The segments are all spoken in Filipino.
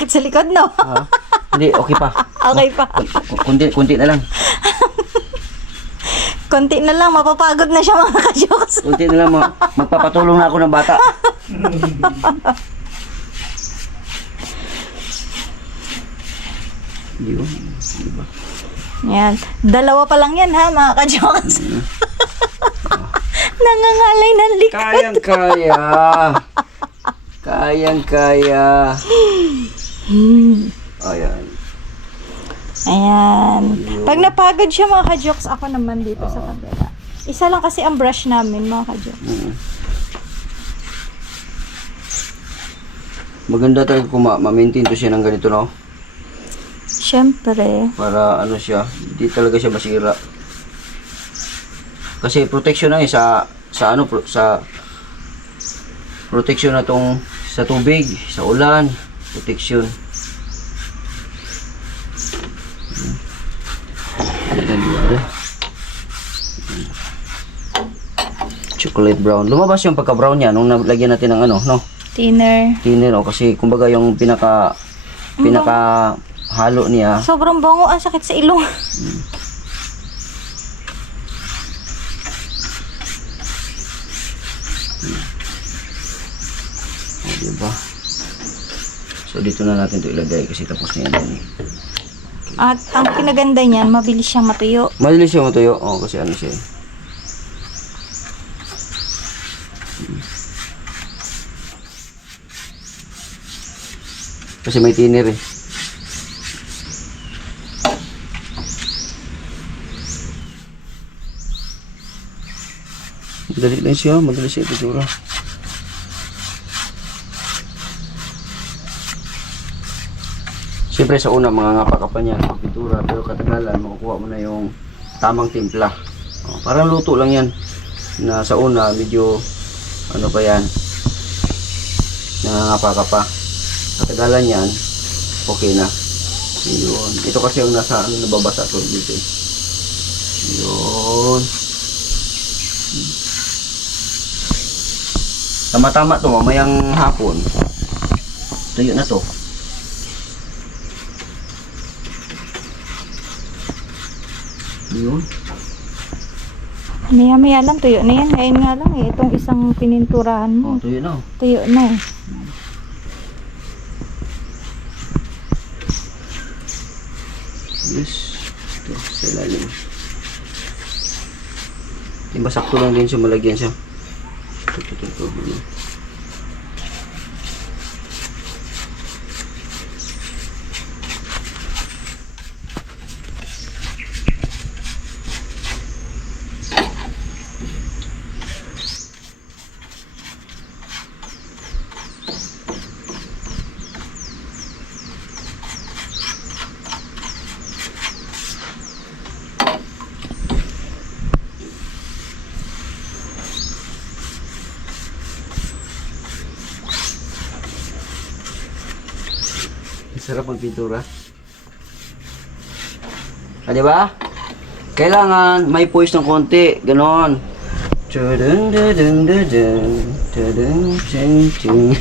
Masakit sa likod, no? Hindi, okay pa. Okay pa. Kunti na lang. Konti na lang, mapapagod na siya mga ka-jokes. Kunti na lang, magpapatulong na ako ng bata. Yun, diba? Yan. Dalawa pa lang yan, ha, mga ka-jokes. Nangangalay ng likod. Kayang-kaya. Kayang-kaya. Ayan. Ayan. Pag napagod siya mga ka-jokes, ako naman dito sa kabila. Isa lang kasi ang brush namin mga ka-jokes. Maganda talaga kung ma-maintain to siya ng ganito, no? Siyempre. Para ano siya, hindi talaga siya masira. Kasi protection na sa protection na tong sa tubig, sa ulan, protection. Chocolate brown. Lumabas yung pagka-brown niya nung nalagyan natin ng ano, no? Thinner. Thinner, oh, kasi kumbaga yung pinaka halo niya. Sobrang bango. Ang sakit sa ilong. Diba? So dito na natin ito ilagay kasi tapos na yan. At ang kinaganda niyan, mabilis siyang matuyo. Mabilis yung matuyo. Oh, kasi ano siya. Kasi may thinner eh. Madali lang siya. Madali siya ipitura. Siyempre sa una mga ngapa ka pa niya pintura, pero katagalan makukuha mo na yung tamang timpla. Oh, parang luto lang yan na sa una medyo ano pa yan, nangangapa ka pa. Katagalan yan, okay na. Yun. Ito kasi yung nasa ano, nababasa to dito. Yun. Tama-tama to, mamayang hapon. Tuyo na to. Yun. Maya-maya lang, tuyo na yan. Ngayon nga lang eh. Itong isang pininturahan mo. Oh, tuyo na. Tuyo na eh. Yes. Ito, sa ilalim. Diba sakto lang din siya, malagyan siya. Ito. Sarap magpintura. Ah, di ba? Kailangan may poise ng konti, ganon. Tudun dudun dudun, tudun ching ching.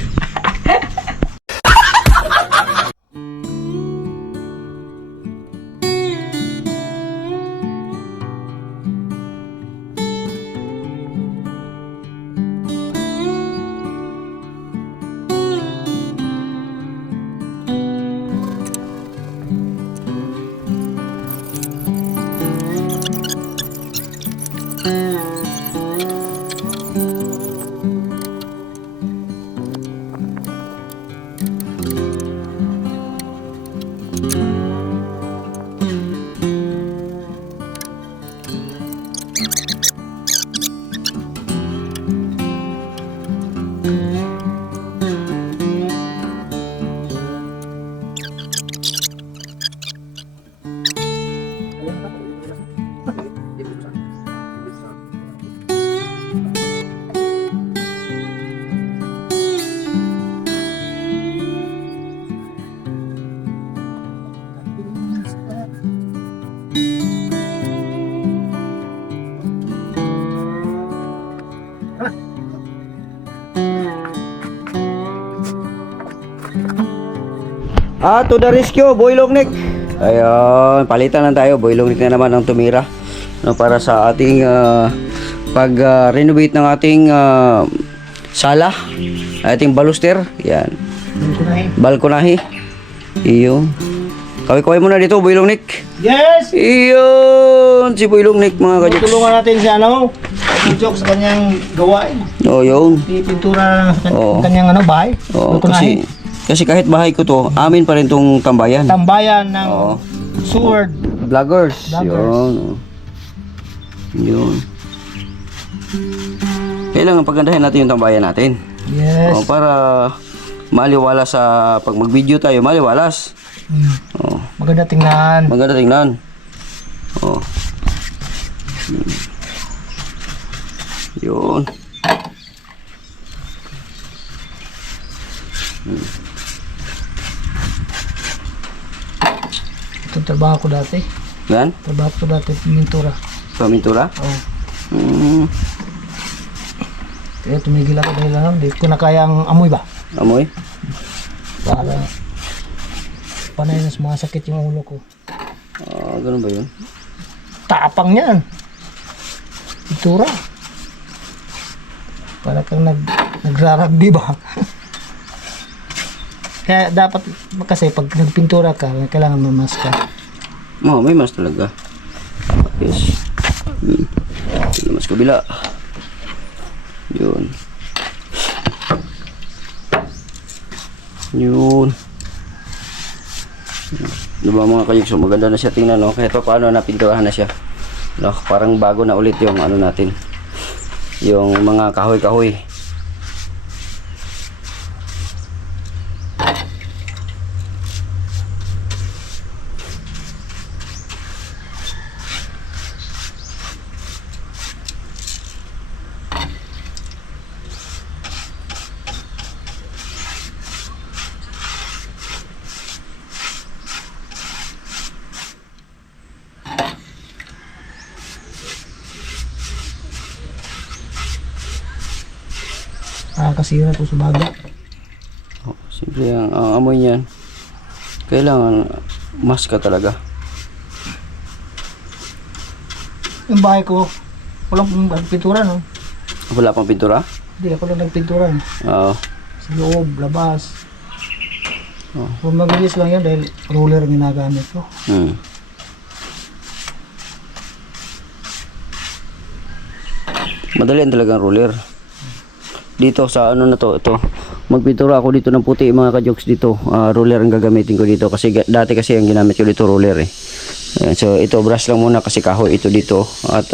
To the rescue, Boy Longnik. Ayun, palitan lang tayo. Boy Longnik na naman ang tumira. No, para sa ating pag-renovate ng ating sala. Ating baluster. Yan. Balkonahe. Iyo. Kaway-kaway muna dito, Boy Longnik. Yes! Iyon, si Boy Longnik mga kajoks. Tulungan natin si Joke sa kanyang gawain. Oh, yun. Ipintura na sa Oo. kanyang bahay. Oh, Balkonahe. kasi kahit bahay ko to, amin pa rin tong tambayan. Tambayan ng Oo. sword. Vloggers. Vloggers. Yun. Oh. Yun. Kailangan pagandahin natin yung tambayan natin. Yes. Oh, para maliwalas sa pag mag-video tayo, maliwalas. Oh, Maganda tingnan. maganda tingnan. Oh. Yun. Ito trabaho ko dati. Yan. Trabaho ko dati, pintura. Pamintura. Oh. Kaya tumigil ako dahil hindi ko na kayang amoy ba? Amoy. Para panay na sumasakit yung ulo ko. Ganun ba yun? Tapang yan. Pintura. Para kang nagraragbi ba? Kaya dapat kasi pag nagpintura ka, kailangan mamas ka. Oh, may mas talaga. Yes. May mas kabila. Yun. Yun. Diba mga kayugso, maganda na siya tingnan, no? Kahit pa paano napinturahan na siya. No, parang bago na ulit yung ano natin. Yung mga kahoy-kahoy. Kasira po sa baga. Oh, siyempre ang amoy niyan. Kailangan mask ka talaga. Yung bahay ko, walang pintura, no? Wala pang pintura? Hindi, ako lang nagpintura. No? Oo. Sa loob, labas. Oh. Kung mabilis lang yan dahil roller ang ginagamit ko. Madali ang talagang roller. Dito sa ano na to, ito. Magpintura ako dito ng puti mga ka-jokes dito. Roller ang gagamitin ko dito kasi dati kasi ang ginamit ko dito roller eh. Ayan, so ito brush lang muna kasi kahoy ito dito at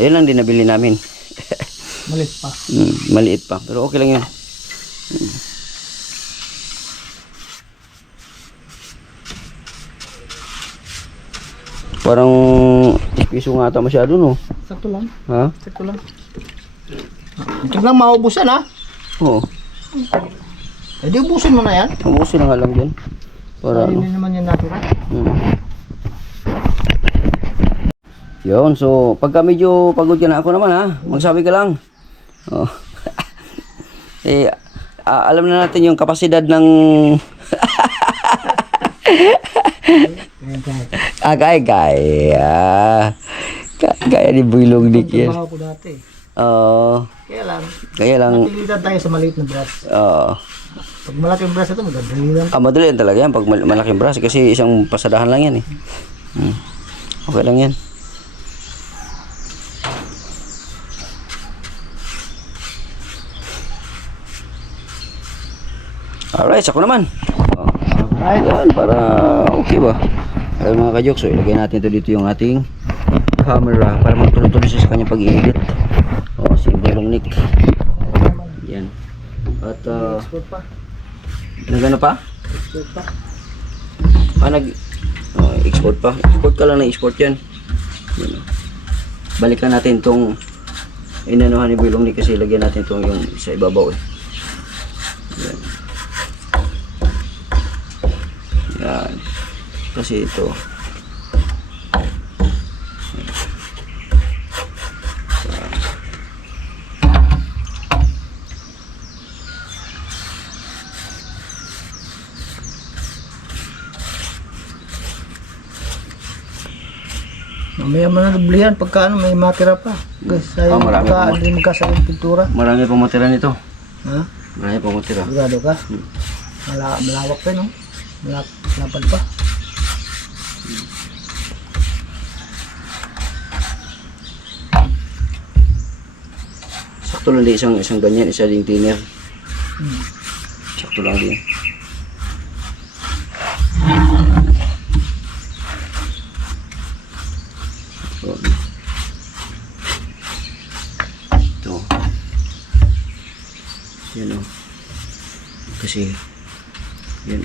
ayun lang din nabili namin. Malit pa. Maliit pa pero okay lang 'yan. Parang piso nga ata masyado, no? Sakto lang. Ha? Sakto lang. Ito lang maubos yan, ha? Oo. Eh di ubusin mo na yan. Ubusin na nga lang dyan. Para Hindi naman yan natira. Yun, so pagka medyo pagod ka na ako naman ha, magsabi ka lang. Oh. Alam na natin yung kapasidad ng Kaya ni Boy Longnik yan. Trabaho ko dati. Oo. Kaya lang, natilitan tayo sa maliit na brush. Oo. Pag malaking brush ito, madali lang. Madali yan talaga yan pag malaking brush kasi isang pasadahan lang yan eh. Okay lang yan. Alright, ako naman. Alright, yan, para okay ba? Ay mga ka-jokes, so ilagay natin ito dito yung ating camera para magtuloy-tuloy siya sa kanyang pag-i-edit. Si Boy Longnik. Yan. At Export pa. nagano pa? Export pa. Export pa. Export ka lang ng export yan. Yan. Balikan natin tong inanuhan ni Boy Longnik kasi lagyan natin tong yung sa ibabaw eh. Yan. Yan. Kasi ito Mamaya mo na dublihan pagka ano, may matira pa. Kasi Ah, marami pa hindi magkasabing pintura. Marami pang matira nito. Ha? Marami pang matira. Sigurado ka? Malawak pa, no? Lapad pa. Sakto lang din isang ganyan, isa ding thinner. Sakto lang din. Ito. Yan o. Kasi, yan.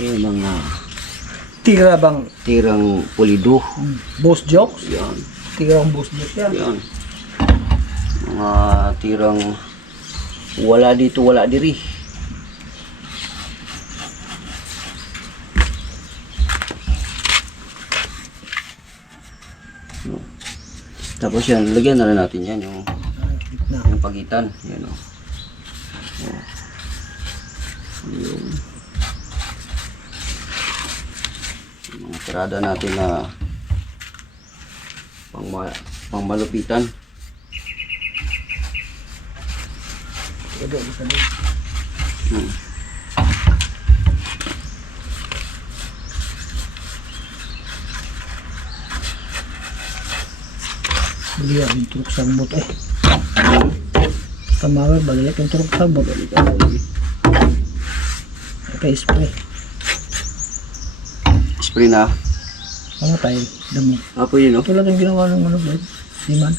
Yan mga Tira bang tirang pulido. boss jokes? Yan. Tirang boss jokes yan. Yan. Mga tirang wala dito, wala diri. No. Tapos yan, lagyan na rin natin yan yung pagitan. Yan o. Yung mga tirada natin na pangmalupitan. Hmm. Baliya yung turok sagbot eh. Tamawa, baliya yung turok sagbot. Okay, spray. Spray na. Ano tayo? Damo. Apo yun, no? Tulad yung ginawa ng ano, Brad? Siman.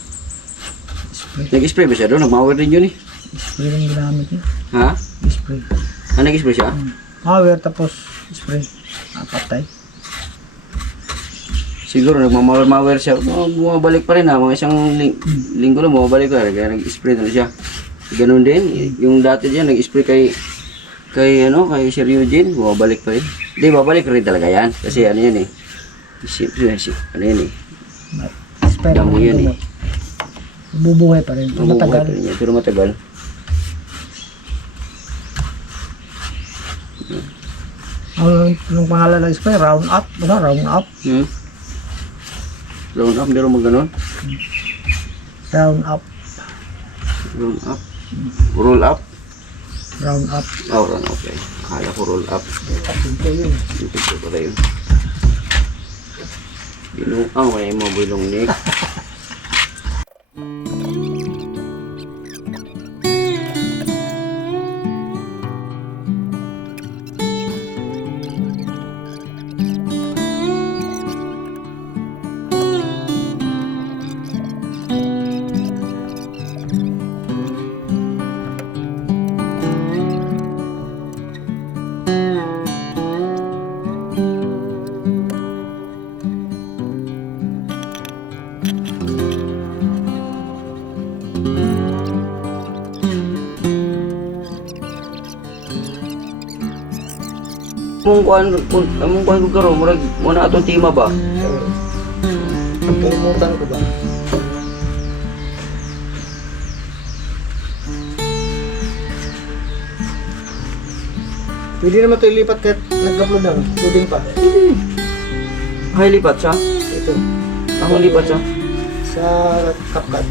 Spray. Nag-spray ba siya doon? Nag-mower din yun eh. Spray lang ginamit niya. Ha? Spray. Ah, nag-spray siya? Power tapos spray. Patay. Siguro nagmamawer-mawer siya. Bumabalik pa rin ha. Mga isang linggo lang bumabalik pa rin. Kaya nag-spray na siya. Ganun din. Yung dati dyan, nag-spray kay Sir Eugene. Bumabalik pa rin. Hindi, babalik rin talaga yan. Kasi ano yan eh. Ano yan eh. Spray. Damo yan eh. Bubuhay pa rin. Matagal. Mabubuhay pa rin yan, pero matagal. Ang pangalan ng spray, round up. Ano? Round up. Round up, meron mag ganon? Round up. Round up. Roll up. Round up. Oh, round up. Okay. Kala ko roll up. Ito yun. Ito pala yun. Binuang, may mga bilong ni. Among kuan ko karon murag muna atong tima ba? Ang pumutan ko ba? Pwede naman ito ilipat kahit nag-upload na. Loading pa. Ay lipat siya. Ito. Ako lipat siya. Sa CapCut.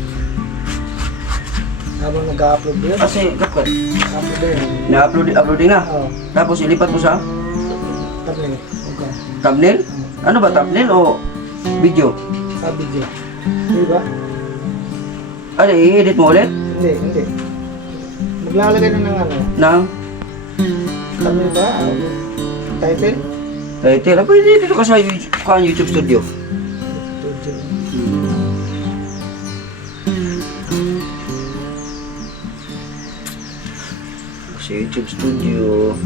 Habang nag-upload yun. Kasi kapkat. Upload din. Na-uploading na. Oo. Tapos ilipat mo sa Tablet. Okay. thumbnail? Ano ba thumbnail o video? Sa video. Di ba? Ano i-edit mo ulit? Hindi. Maglalagay na ng ano. Nang Thumbnail ba? Title? title. Pwede dito ka sa YouTube Studio. Studio. Sa YouTube Studio.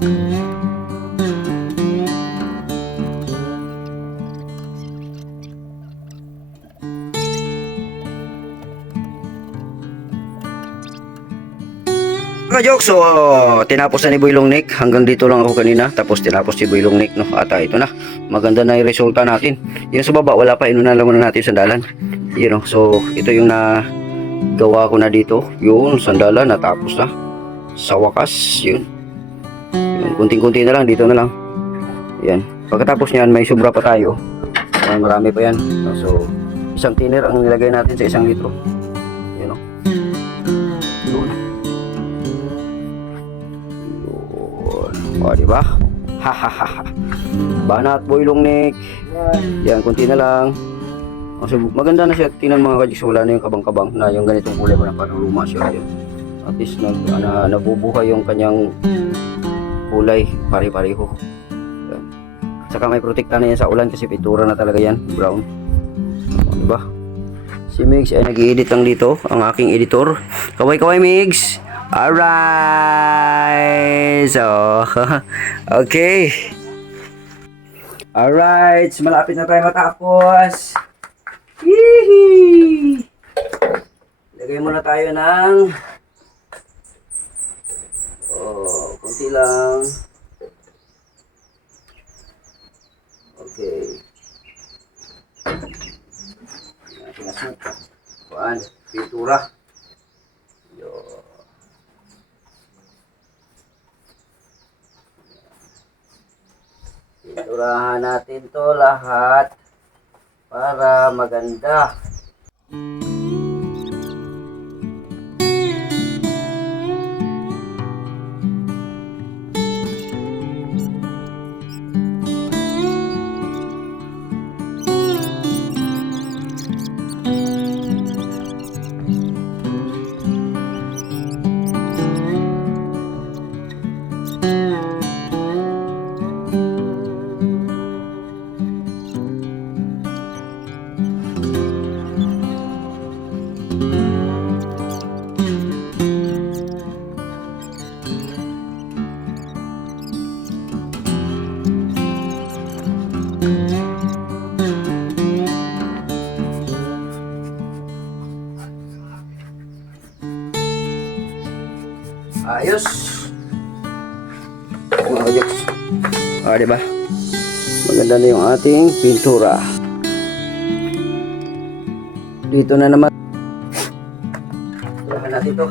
Mga jokes, so tinapos na ni Boy Long Nick. Hanggang dito lang ako kanina. Tapos tinapos si Boy Long Nick, no? At ito na. Maganda na yung resulta natin. Yung sa baba, wala pa. Inunan lang muna natin yung sandalan. You know, so ito yung gawa ko na dito. Yun, sandalan, natapos na. Sa wakas, yun. Yun, kunting-kunti na lang. Dito na lang. Yan. Pagkatapos niyan, may sobra pa tayo. Marami pa yan. So, isang thinner ang nilagay natin sa 1 litro. Yun, no? Yun. O, diba? Hahaha. Banat Boy Long Nick. Yan, kunti na lang. So, maganda na siya. Tingnan mga kajiks, wala na yung kabang-kabang na yung ganitong kulay mo na parang luma siya. Yun. At least nabubuhay yung kanyang kulay. Pare-pareho. Yan. Saka may protekta na yan sa ulan kasi pintura na talaga yan. Brown. O, diba? Si Migs ay nag-i-edit lang dito. Ang aking editor. Kaway-kaway Migs! Alright! So, okay. Alright, malapit na tayo matapos. Hihi! Lagay muna tayo ng konti lang. Okay. Natin na suka. Kuhaan, pintura. Yo. Pinturahan natin to lahat para maganda. Ayos. Mga kajoks. Diba? Maganda na yung ating pintura. Dito na naman. Turahan natin ito.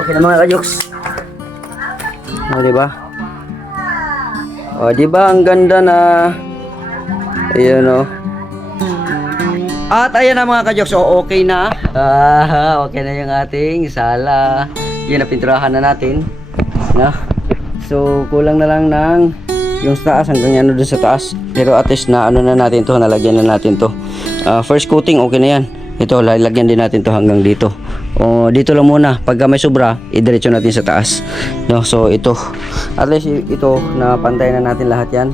Okay na mga kajoks. Diba? Diba ang ganda na. Ayan o. At ayan na mga kajoks. Okay na. Okay na yung ating sala. Yun, napinturahan na natin. So kulang na lang ng yung taas hanggang ano dun sa taas. Pero at least na ano na natin to. Nalagyan na natin to. First coating okay na yan. Ito lalagyan din natin to hanggang dito. O dito lang muna, pagka may sobra, idiretso natin sa taas. No, so ito. At least ito na pantay na natin lahat 'yan.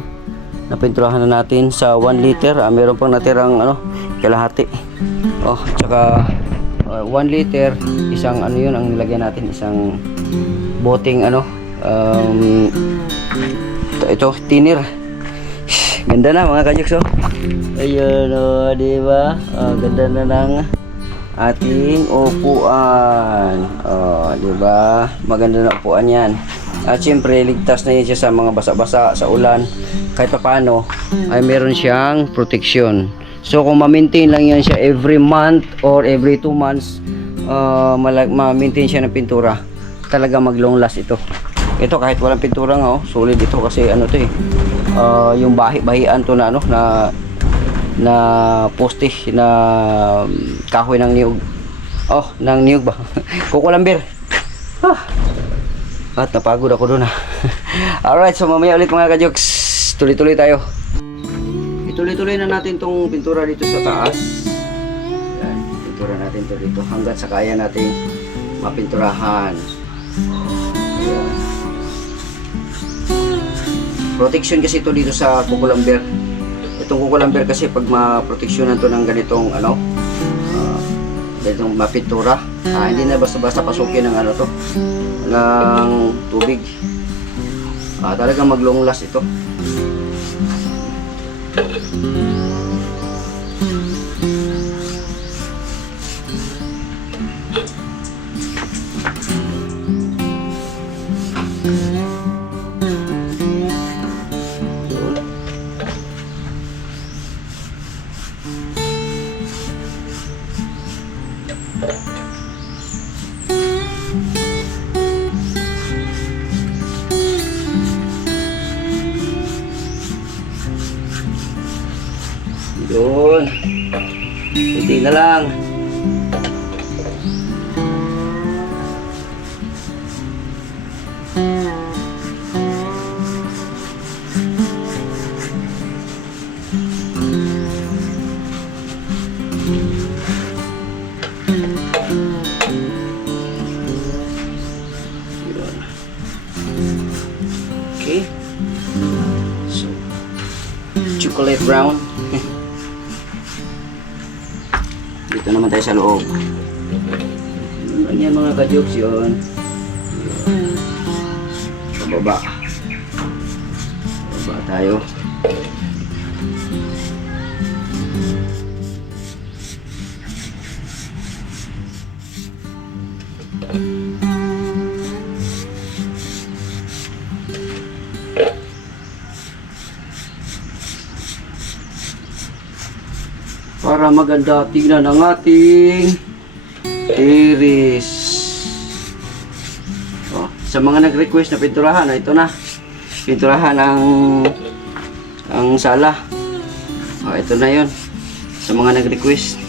Napinturahan na natin sa 1 liter. Meron pang natirang kalahati. Oh, tsaka 1 liter, isang yun ang nilagyan natin, isang boteng ito tinir. Ganda na mga kajuks. Ayun, di ba? Ganda na ng ating upuan. Di ba? Maganda na upuan 'yan. At syempre, ligtas na yan siya sa mga basa-basa, sa ulan. Kahit pa paano, ay meron siyang protection. So, kung ma-maintain lang yan siya every month or every 2 months, ma-maintain siya ng pintura, talaga mag-long last ito. Ito, kahit walang pintura nga, solid ito kasi yung bahi-bahian to na na poste, na kahoy ng niyog. Ng niyog ba? Kukulambir. At napagod ako doon Alright, so mamaya ulit mga kajoks. Tuloy-tuloy tayo. Ituloy-tuloy na natin tong pintura dito sa taas. Yan, pintura natin to dito hanggat sa kaya nating mapinturahan. Yan. Protection kasi ito dito sa kukulamber. Itong kukulamber kasi pag ma-protectionan to ng ganitong ganitong mapintura, hindi na basta-basta pasukin ng ng tubig. Talagang mag-long last ito. Yun. Kunti na lang. Yun. Okay. So, chocolate brown. Dito naman tayo sa loob. Ganyan mga kajoks yun. Pababa. Pababa tayo. Para maganda tingnan ang ating iris. Sa mga nag-request na pinturahan, ito na. Pinturahan ang sala. Ito na yon. Sa mga nag-request.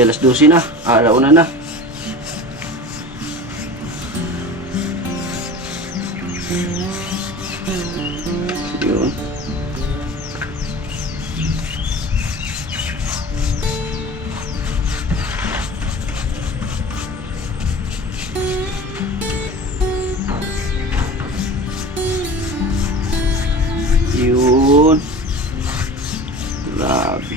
Alas 12 na. Alauna na. Yun. Yun. Grabe.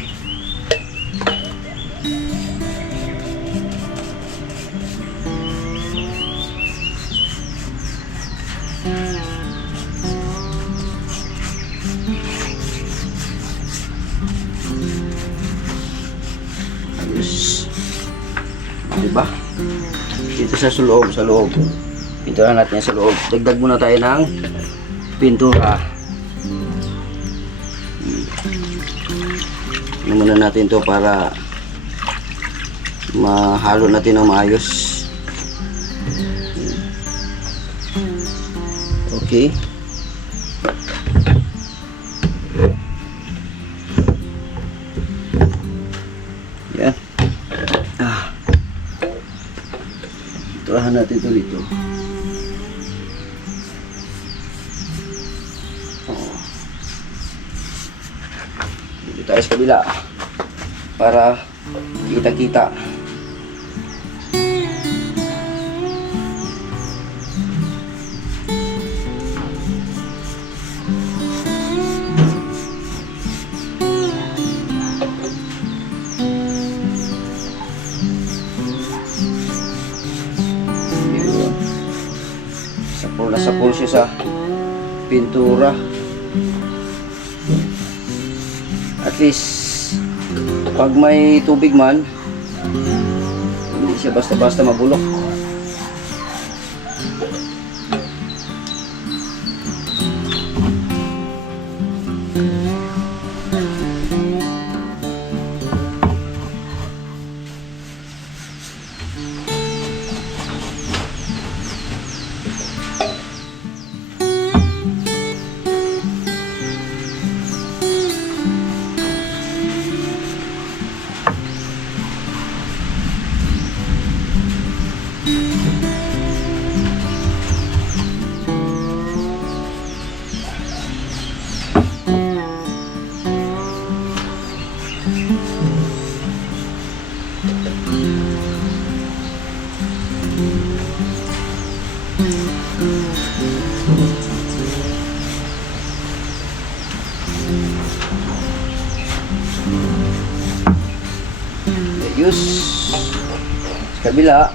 Ayos. Diba? Dito sa loob. Pintura natin yan sa loob. Dagdag muna tayo ng pintura. Ano muna natin to para mahalo natin ng maayos. Okay. Yan. Turahan natin ito dito. Oh. Dito tayo sa kabila. Para kita-kita. Sapol siya sa pintura. At least pag may tubig man, hindi siya basta-basta mabulok. Ayos. Sa kabila.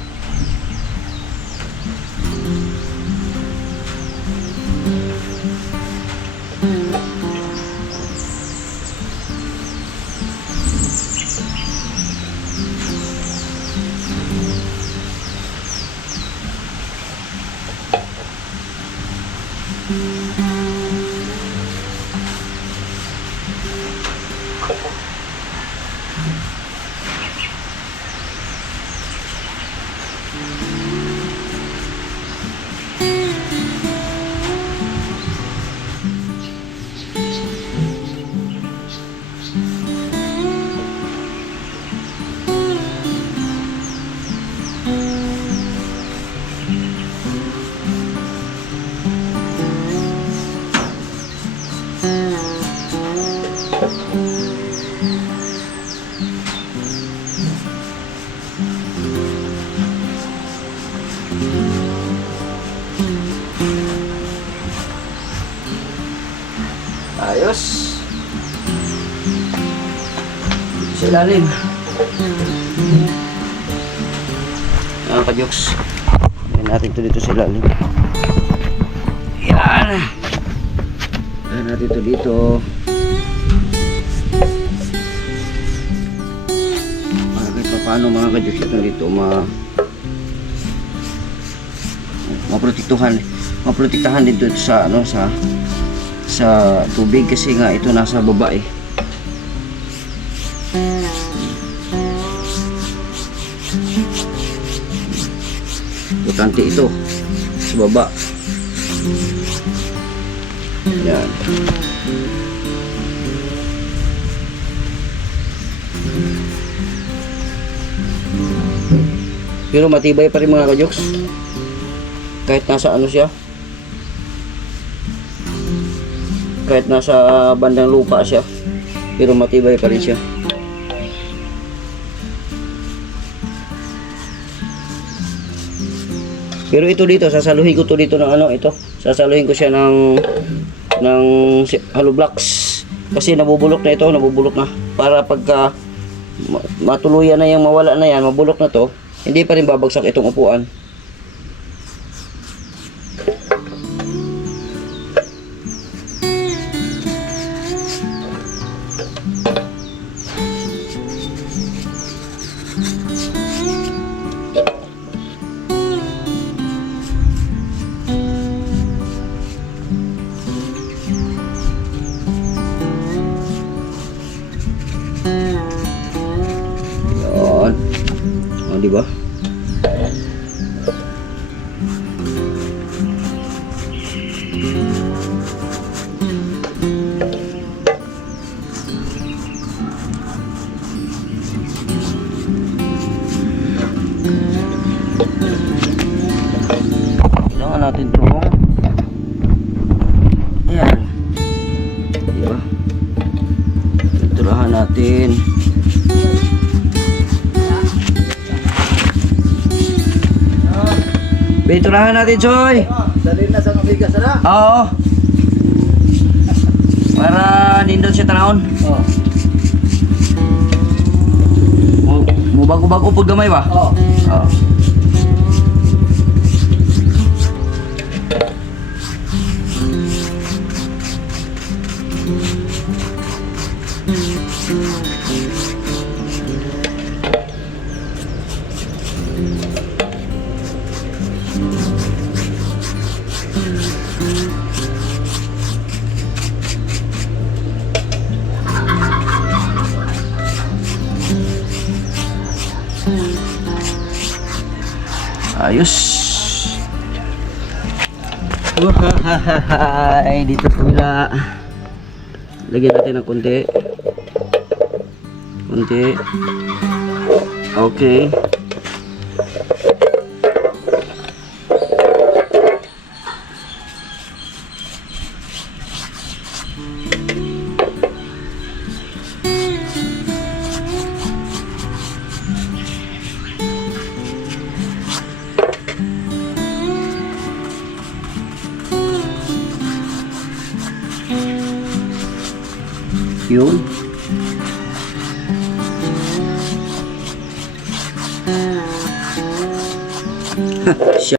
Ayos. Sa ilalim. Ka-joks. Ayan natin ito dito sa ilalim. Yan. Ayan natin ito dito. Kahit pa paano mga ka-joks ito dito maprotektahan dito sa ano sa tubig kasi nga ito nasa baba eh. Importante ito sa baba. Yan. Pero matibay pa rin mga ka-joks. Kahit nasa ano siya. Kahit nasa bandang lupa siya, pero matibay pa rin siya. Pero ito dito, sasaluhin ko to dito ng ano, ito. Sasaluhin ko siya ng hollow blocks. Kasi nabubulok na ito, nabubulok na. Para pagka matuluyan na yung mawala na yan, mabulok na to, hindi pa rin babagsak itong upuan. Di ba? Pinturahan natin to. Ayan. Diba? Pinturahan natin. Pinturahan natin, Choy. Dalhin na sa mabigas na. Oo. Para nindot siya tanahon. Oo. Mo bago-bago pud gamay ba? Oo. Oo. Ayos. Wahahahay, dito sa kabila. Lagyan natin ng konti. Konti. Okay. Yun. Siya.